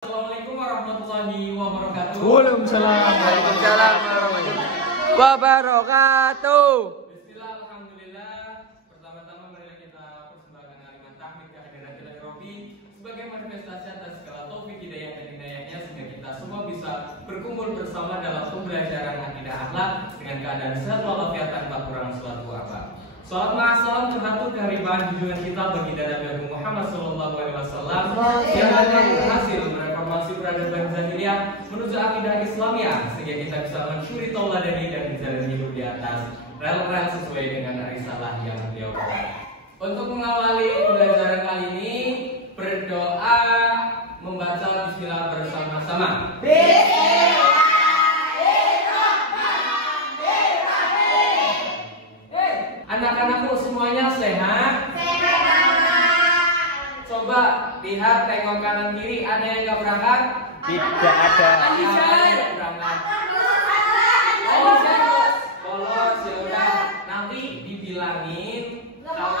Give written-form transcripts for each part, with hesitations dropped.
Assalamualaikum warahmatullahi wabarakatuh. Waalaikumsalam warahmatullahi wabarakatuh. Bismillah, alhamdulillah. Pertama-tama marilah kita persembahkan kalimat tahmid kehadirat Ilahi Rabbi sebagai manifestasi atas segala taufik hidayah dan hidayahnya sehingga kita semua bisa berkumpul bersama dalam pembelajaran akidah akhlak dengan keadaan sehat walafiat tanpa kurang suatu apa. Salam salam terhatur kehariban junjungan kita bagi Nabi Muhammad SAW yang akan berhasil mereformasi peradaban jahiliyah menuju akidah Islamiyah sehingga kita bisa mensyuri tauladani dan menjalani hidup di atas rel-rel sesuai dengan risalah yang beliau bawa. Untuk mengawali pembelajaran kali ini berdoa membaca Bismillah bersama-sama. Anak-anakku semuanya sehat? Coba lihat, tengok kanan kiri, ada yang nggak berangkat? Tidak ada. Berangkat. Polos ya udah. Nanti dibilangin kalau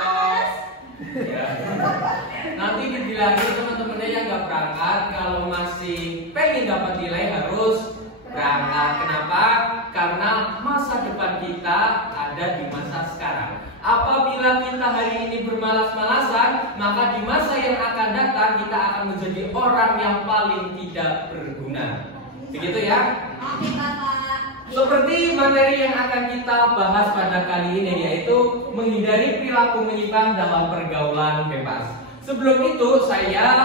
ya. Nanti dibilangin teman-temannya yang nggak berangkat kalau masih pengen dapat nilai harus berangkat. Kenapa? Karena masa depan kita ada di masa sekarang. Apabila kita hari ini bermalas-malasan, maka di masa yang akan datang kita akan menjadi orang yang paling tidak berguna. Begitu ya? Oke, Bapak. Seperti materi yang akan kita bahas pada kali ini, yaitu menghindari perilaku menyimpang dalam pergaulan bebas. Sebelum itu saya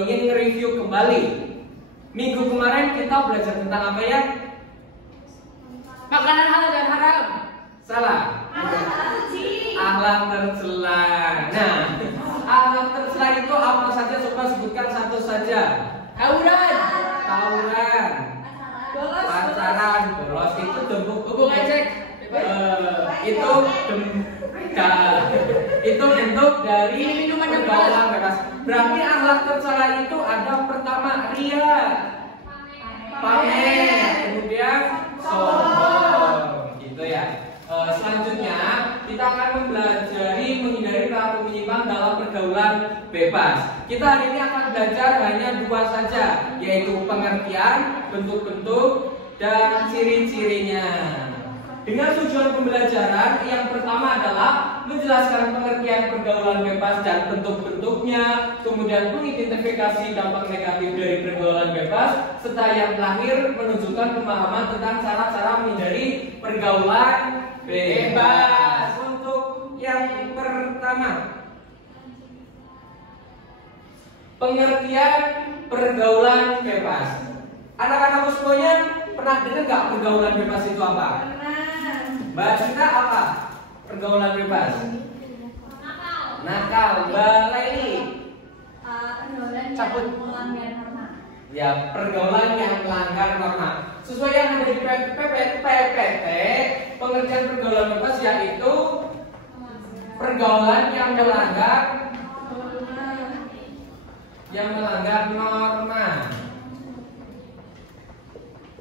ingin nge-review kembali. Minggu kemarin kita belajar tentang apa ya? Makanan halal dan haram. Salah. Akhlak tercela. Nah, akhlak tercela itu apa saja? Coba sebutkan satu saja. Tawuran. Pacaran, bolos itu Hubung ejek. itu bentuk dari Minuman yang pergaulan bebas. Berarti akhlak tercela itu ada pertama ria, pamer, kemudian sombong, gitu ya. Selanjutnya kita akan mempelajari menghindari perilaku menyimpang dalam pergaulan bebas. Kita hari ini akan belajar hanya dua saja, yaitu pengertian, bentuk-bentuk, dan ciri-cirinya. Dengan tujuan pembelajaran yang pertama adalah menjelaskan pengertian pergaulan bebas dan bentuk-bentuknya, kemudian mengidentifikasi dampak negatif dari pergaulan bebas, serta yang terakhir menunjukkan pemahaman tentang cara-cara menghindari pergaulan bebas. Untuk yang pertama, pengertian pergaulan bebas. Anak-anak semuanya pernah dengar nggak pergaulan bebas itu apa? Mbak Cinta, apa pergaulan bebas? Nakal. Mbak Laili? Cabut. Melanggar norma. Ya, pergaulan yang melanggar norma. Sesuai yang ada di PPT, pengertian pergaulan bebas yaitu pergaulan yang melanggar norma.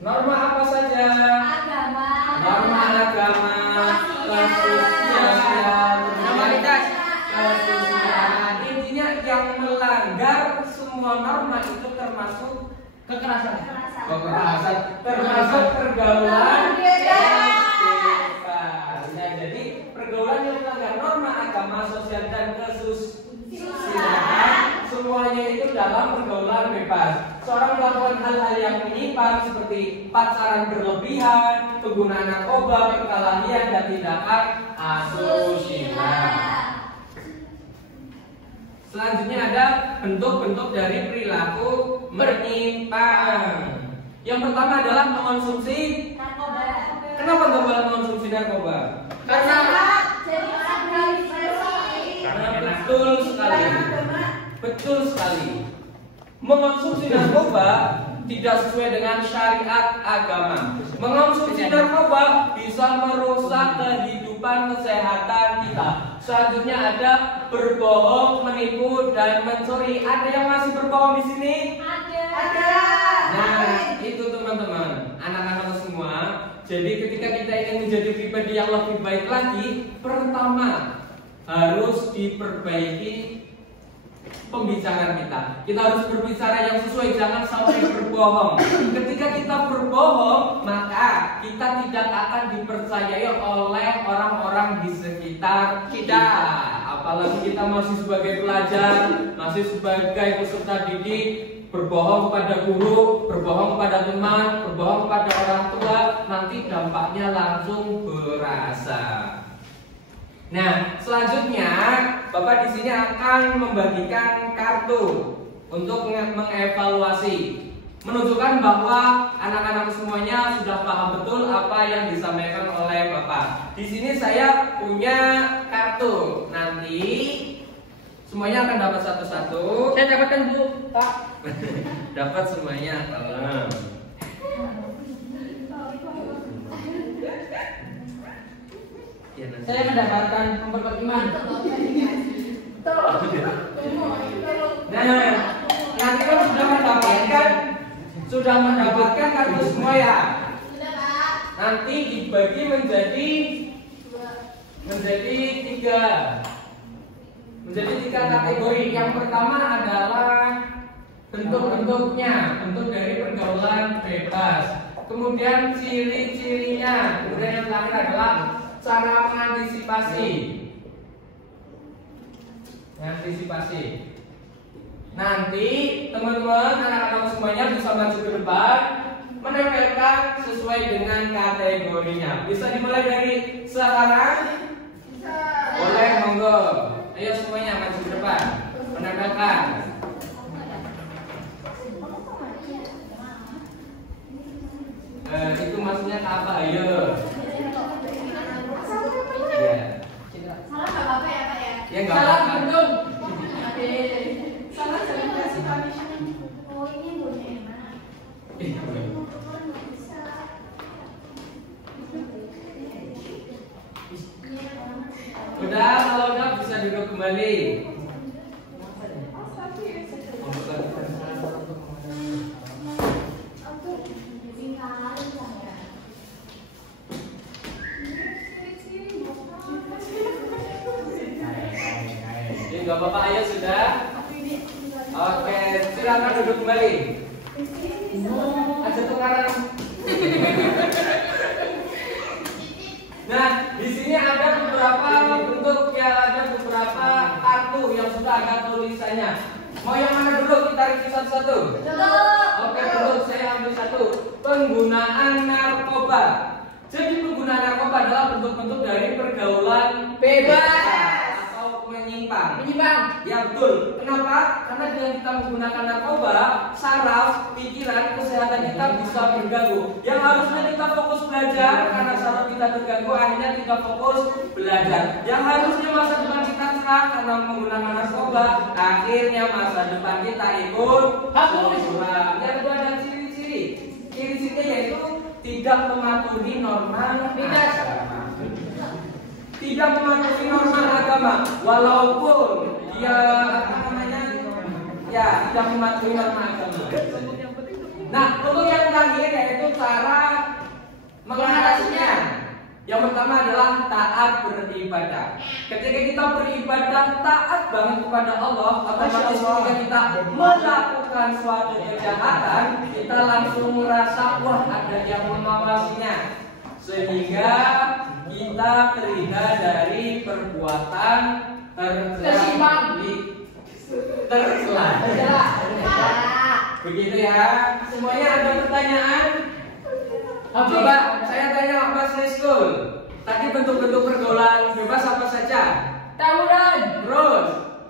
Norma apa saja? Agama. Norma agama, kesosialan, Normalitas. kesusilaan. Intinya yang melanggar semua norma itu termasuk Kekerasan. termasuk pergaulan Bebas. Nah, jadi pergaulan yang melanggar norma agama, sosial dan kesusilaan semuanya itu dalam pergaulan bebas. Seorang melakukan hal-hal yang menyimpang seperti pacaran berlebihan, penggunaan narkoba, perkelahian dan tindakan asusila. Selanjutnya ada bentuk-bentuk dari perilaku menyimpang. Yang pertama adalah mengonsumsi. Narkoba. Kenapa nggak boleh mengonsumsi narkoba? Karena jadi orang depresi. Betul sekali. Betul sekali. Mengonsumsi narkoba tidak sesuai dengan syariat agama. Mengonsumsi narkoba bisa merusak kehidupan kesehatan kita. Selanjutnya ada berbohong, menipu, dan mencuri. Ada yang masih berbohong di sini? Ada. Nah, itu teman-teman, anak-anak semua. Jadi ketika kita ingin menjadi pribadi yang lebih baik lagi, pertama harus diperbaiki pembicaraan kita. Kita harus berbicara yang sesuai, jangan sampai berbohong. Ketika kita berbohong, maka kita tidak akan dipercayai oleh orang-orang di sekitar kita. Apalagi kita masih sebagai pelajar, masih sebagai peserta didik, berbohong kepada guru, berbohong kepada teman, berbohong kepada orang tua, nanti dampaknya langsung berasa. Nah, selanjutnya Bapak di sini akan membagikan kartu untuk mengevaluasi, menunjukkan bahwa anak-anak semuanya sudah paham betul apa yang disampaikan oleh Bapak. Di sini saya punya kartu. Nanti semuanya akan dapat satu-satu. Saya dapatkan Bu, Pak. Dapat semuanya. Ya, nanti. Saya mendapatkan memperkuat iman. Nah, nanti kalau sudah mendapatkan kartu semua ya. Nanti dibagi menjadi tiga kategori. Yang pertama adalah bentuk-bentuknya, bentuk dari pergaulan bebas. Kemudian ciri-cirinya. Kemudian yang terakhir adalah cara mengantisipasi. Nanti teman-teman, anak-anak semuanya bisa maju ke depan, menempelkan sesuai dengan kategorinya. Bisa dimulai dari sekarang? Boleh, monggo. Ayo semuanya maju ke depan, menempelkan. Itu maksudnya ke apa? Ayo. Ya. Salah nggak apa-apa ya Pak ya? Ya nggak apa-apa. Salah jangan kasih punishment. Oh ini boleh enak. Udah, kalau udah bisa duduk kembali. Gak apa-apa, ayo sudah. Oke, silakan duduk kembali. Aja tukaran. Nah, di sini ada beberapa bentuk ya, ada beberapa kartu yang sudah ada tulisannya. Mau yang mana dulu? Kita review satu-satu. Oke, dulu saya ambil satu. Penggunaan narkoba. Jadi penggunaan narkoba adalah bentuk-bentuk dari pergaulan bebas. Menyimpang. Ya betul. Kenapa? Karena dengan kita menggunakan narkoba, saraf, pikiran, kesehatan kita bisa terganggu. Yang harusnya kita fokus belajar, karena saraf kita terganggu, akhirnya kita fokus belajar. Yang harusnya masa depan kita cerah karena menggunakan narkoba, akhirnya masa depan kita ikut suram. Yang kedua ada ciri-ciri. Ciri-cirinya yaitu tidak mematuhi norma agama. Tidak mematuhi norma agama, walaupun dia tidak mematuhi norma agama. Nah, untuk yang terakhir yaitu cara mengatasinya. Yang pertama adalah taat beribadah. Ketika kita beribadah taat banget kepada Allah, otomatis ketika kita melakukan suatu kejahatan, kita langsung merasa wah ada yang mengawasinya. Sehingga kita terhindar dari perbuatan tercela. Begitu ya. Semuanya ada pertanyaan? Coba saya tanya Mas Rizkul. Tadi bentuk-bentuk pergaulan bebas apa saja? Tawuran, Terus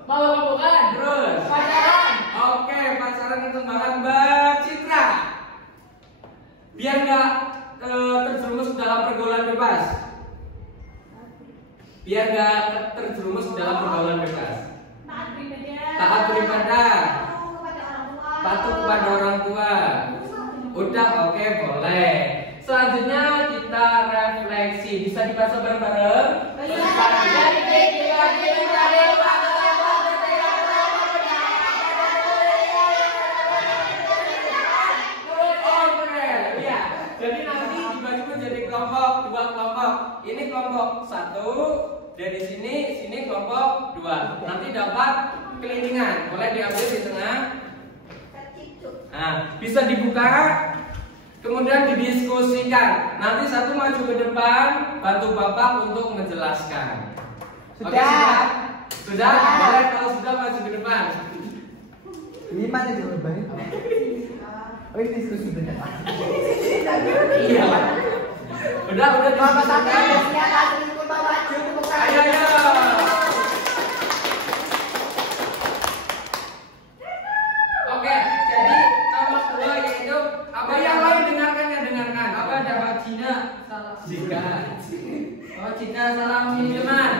mabuk-mabukan, Terus pacaran. Oke, pacaran itu banget Mbak Citra. Biar nggak terjerumus dalam pergaulan bebas. Biar nggak terjerumus dalam pergaulan bebas. Taat beribadah. Patuh kepada orang tua. Udah, oke, boleh. Selanjutnya kita refleksi. Bisa dibaca bareng-bareng? Jadi nanti dibagi menjadi kelompok, dua kelompok. Ini kelompok satu, dari sini kelompok dua. Nanti dapat kelilingan. Boleh diambil di tengah. Nah, bisa dibuka. Kemudian didiskusikan. Nanti satu maju ke depan, bantu Bapak untuk menjelaskan. Oke, sudah? Sudah? Boleh kalau sudah maju ke depan. Ini mana jawabannya? Oh, ini diskusi benar. Iya. Udah diskusikan. Ayo. Oke, jadi nomor 2 yaitu apa yang lain dengarkan. Apa dapat Cina salah? Jika Oh, Cina salah memilih teman.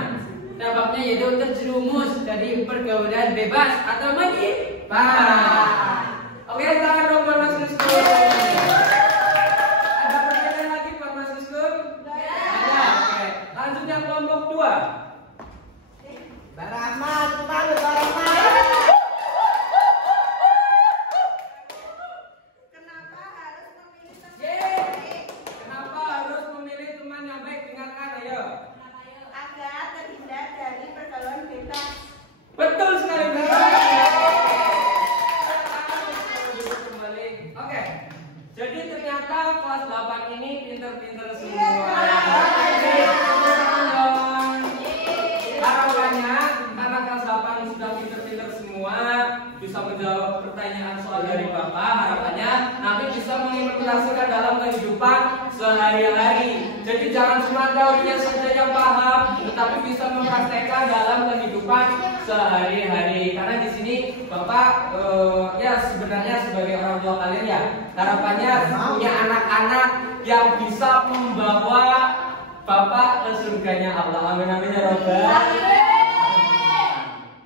Dampaknya yaitu terjerumus dari pergaulan bebas atau menyimpang. Oke, tangan dong buat Mas Rizky. Ada pertanyaan lagi buat Mas Rizky? Ada. Oke, lanjut yang kelompok 2. Barahmat, malu Barahmat. Kenapa harus memilih teman yang baik? Dengarkan, ayo. Agar terhindar dari pergaulan bebas. Betul sekali. Kembali. Oke. Jadi ternyata kelas 8 ini pinter-pinter semua. Harapannya karena kelas 8 sudah pinter-pinter semua, bisa menjawab pertanyaan soal dari Bapak. Harapannya nanti bisa mengimplementasikan dalam kehidupan sehari-hari. Jadi jangan cuma teorinya saja yang paham, tetapi bisa mempraktekkan dalam kehidupan sehari-hari. Karena di sini Bapak ya sebenarnya sebagai orang tua kalian ya, harapannya punya anak-anak yang bisa membawa Bapak ke surganya Allah. Amin amin ya Rabbal.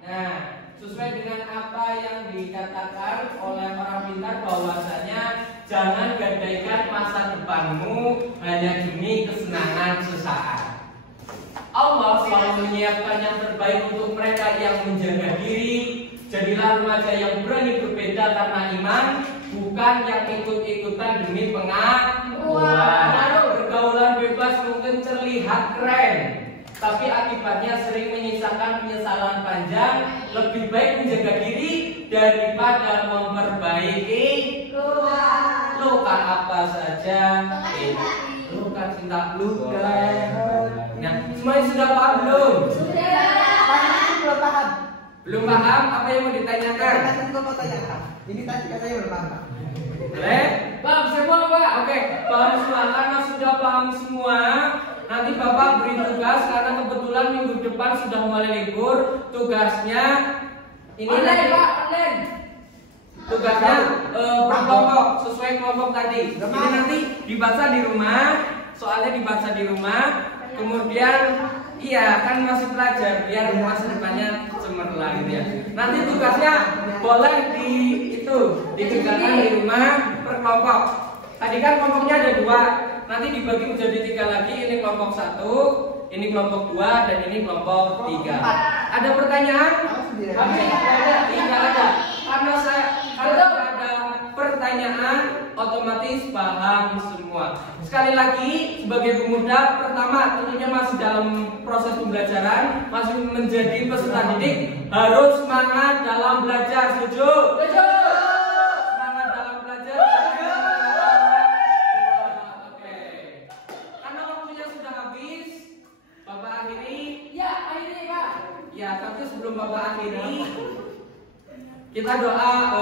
Nah, sesuai dengan apa yang dikatakan oleh orang pintar bahwasanya jangan gadaikan masa depanmu hanya demi kesenangan sesaat. Allah selalu menyiapkan yang terbaik untuk mereka yang menjaga diri. Jadilah remaja yang berani berbeda karena iman, bukan yang ikut-ikutan demi pengakuan. Pergaulan bebas mungkin terlihat keren, tapi akibatnya sering menyisakan penyesalan panjang. Lebih baik menjaga diri daripada memperbaiki luka apa saja. Luka cinta luka. Nah, semuanya sudah paham belum? Belum paham. Belum paham? Apa yang mau ditanyakan? Ini tadi katanya belum paham. Boleh? Paham semua, Pak. Oke, paham semua. Karena sudah paham semua, nanti Bapak beri tugas karena kebetulan minggu depan sudah mulai libur. Tugasnya ini Online, nanti Pak, online. tugasnya berkelompok sesuai kelompok tadi. Ini nanti dibaca di rumah, soalnya dibaca di rumah. Kemudian iya kan masih pelajar biar masa depannya cemerlang ya. Nanti tugasnya boleh dikerjakan di rumah per kelompok. Tadi kan kelompoknya ada 2, nanti dibagi menjadi 3 lagi. Ini kelompok 1, ini kelompok 2, dan ini kelompok 3. Ada pertanyaan? Kami Tidak ada. Karena ada pertanyaan, otomatis paham semua. Sekali lagi, sebagai pemuda, pertama tentunya masih dalam proses pembelajaran, masih menjadi peserta didik, harus semangat dalam belajar. Setuju? Semangat dalam belajar. Oke. Karena waktunya sudah habis, Bapak akhiri. Ya, ini, Pak. Ya, tapi sebelum Bapak akhiri, kita doa